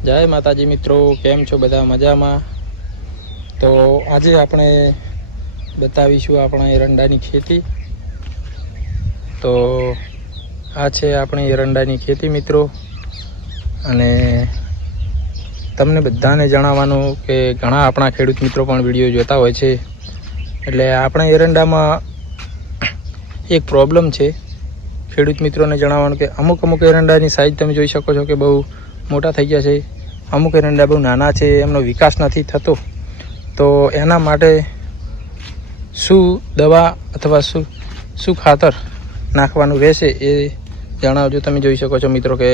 जय माताजी मित्रों, केम छो बधा मजामां। तो आज આપણે બતાવીશું આપણા એરંડાની ખેતી। તો આ છે આપણી એરંડાની ખેતી મિત્રો, અને તમને બધાને જણાવવાનું કે ઘણા આપણા ખેડૂત મિત્રો પણ વિડીયો જોતા હોય છે, એટલે આપણા એરંડામાં એક પ્રોબ્લેમ છે। ખેડૂત મિત્રોને જણાવવાનું કે અમુક એરંડાની સાઈઝ તમે જોઈ શકો છો કે બહુ મોટા થઈ ગયા છે, અમુક એરંડા બહુ નાના છે, એમનો વિકાસ નથી થતો। તો એના માટે શું દવા અથવા શું ખાતર નાખવાનું રહેશે એ જણાવજો। તમે જોઈ શકો છો મિત્રો કે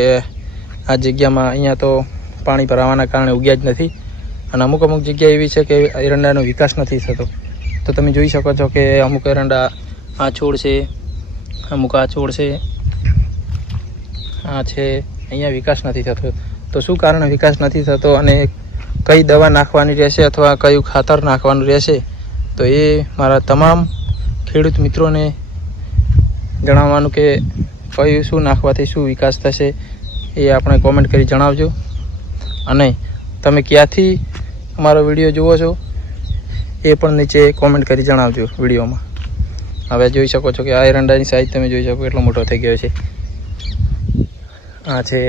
આ જગ્યામાં અહીંયા તો પાણી ભરાવાના કારણે ઉગ્યા જ નથી, અને અમુક જગ્યા એવી છે કે એરંડાનો વિકાસ નથી થતો। તો તમે જોઈ શકો છો કે અમુક એરંડા આ છોડ છે, અમુક આ છોડ છે, આ છે, અહીંયા વિકાસ નથી થતો। તો શું કારણે વિકાસ નથી થતો અને કઈ દવા નાખવાની રહેશે અથવા કયું ખાતર નાખવાનું રહેશે, તો એ મારા તમામ ખેડૂત મિત્રોને જણાવવાનું કે કયું શું નાખવાથી શું વિકાસ થશે એ આપણે કોમેન્ટ કરી જણાવજો। અને તમે ક્યાંથી અમારો વિડીયો જુઓ છો એ પણ નીચે કોમેન્ટ કરી જણાવજો વિડીયોમાં। હવે જોઈ શકો છો કે આ એરંડાની સાઈઝ તમે જોઈ શકો એટલો મોટો થઈ ગયો છે। આ છે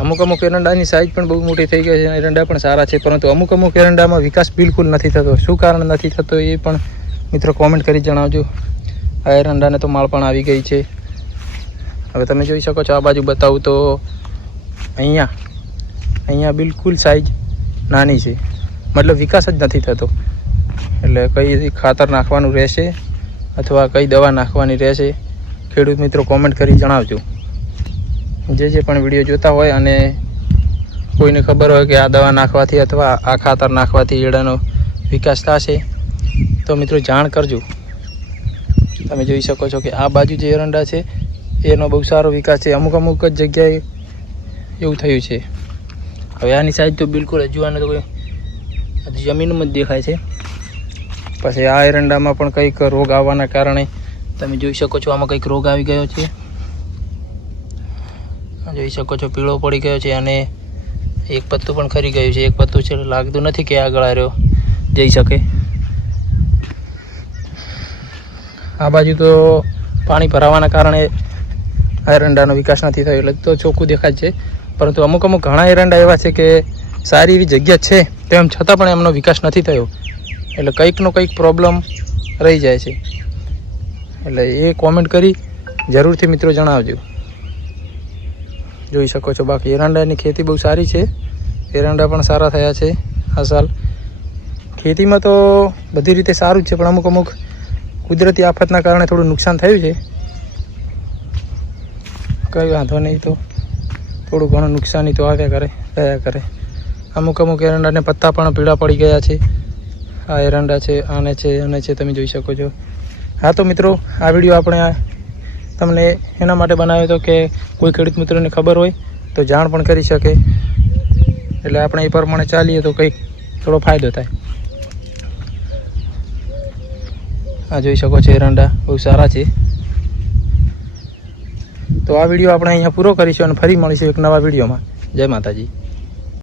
અમુક એરંડાની સાઈઝ પણ બહુ મોટી થઈ ગઈ છે, એરંડા પણ સારા છે, પરંતુ અમુક એરંડામાં વિકાસ બિલકુલ નથી થતો। શું કારણ નથી થતો એ પણ મિત્રો કોમેન્ટ કરી જણાવજો। આ એરંડાને તો માળ પણ આવી ગઈ છે। હવે તમે જોઈ શકો છો, આ બાજુ બતાવું તો અહીંયા બિલકુલ સાઈઝ નાની છે, મતલબ વિકાસ જ નથી થતો। એટલે કઈ ખાતર નાખવાનું રહેશે અથવા કઈ દવા નાખવાની રહેશે ખેડૂત મિત્રો કોમેન્ટ કરી જણાવજો। જે પણ વિડીયો જોતા હોય અને કોઈને ખબર હોય કે આ દવા નાખવાથી અથવા આ ખાતર નાખવાથી એરંડાનો વિકાસ થશે તો મિત્રો જાણ કરજો। તમે જોઈ શકો છો કે આ બાજુ જે એરંડા છે એનો બહુ સારો વિકાસ છે, અમુક જ જગ્યાએ એવું થયું છે। હવે આની સાઈઝ તો બિલકુલ હજુ આને તો કોઈ જમીનમાં જ દેખાય છે। પછી આ એરંડામાં પણ કંઈક રોગ આવવાના કારણે તમે જોઈ શકો છો આમાં કંઈક રોગ આવી ગયો છે, જોઈ શકો છો પીળો પડી ગયો છે, અને એક પત્તું પણ ખરી ગયું છે। એક પત્તું છે, લાગતું નથી કે આગળ આવ્યો જઈ શકે। આ બાજુ તો પાણી ભરાવાના કારણે એરંડાનો વિકાસ નથી થયો, એટલે તો ચોખ્ખું દેખાય છે, પરંતુ અમુક ઘણા એરંડા એવા છે કે સારી એવી જગ્યા છે તેમ છતાં પણ એમનો વિકાસ નથી થયો। એટલે કંઈકનો કંઈક પ્રોબ્લેમ રહી જાય છે, એટલે એ કોમેન્ટ કરી જરૂરથી મિત્રો જણાવજો। જોઈ શકો છો બાકી એરંડાની ખેતી બહુ સારી છે, એરંડા પણ સારા થયા છે આ સાલ। ખેતીમાં તો બધી રીતે સારું જ છે, પણ અમુક કુદરતી આફતના કારણે થોડું નુકસાન થયું છે। કંઈ વાંધો નહીં, તો થોડું ઘણું નુકસાની તો થયા કરે। અમુક એરંડાને પત્તા પણ પીળા પડી ગયા છે। આ એરંડા છે, આને છે, તમે જોઈ શકો છો। હા તો મિત્રો, આ વિડીયો આપણે તમને એના માટે બનાવ્યો હતો કે કોઈ ખેડૂત મિત્રોને ખબર હોય તો જાણ પણ કરી શકે, એટલે આપણે એ પ્રમાણે ચાલીએ તો કંઈક થોડો ફાયદો થાય। આ જોઈ શકો છો એરંડા બહુ સારા છે। તો આ વિડીયો આપણે અહીંયા પૂરો કરીશું અને ફરી મળીશું એક નવા વિડીયોમાં। જય માતાજી।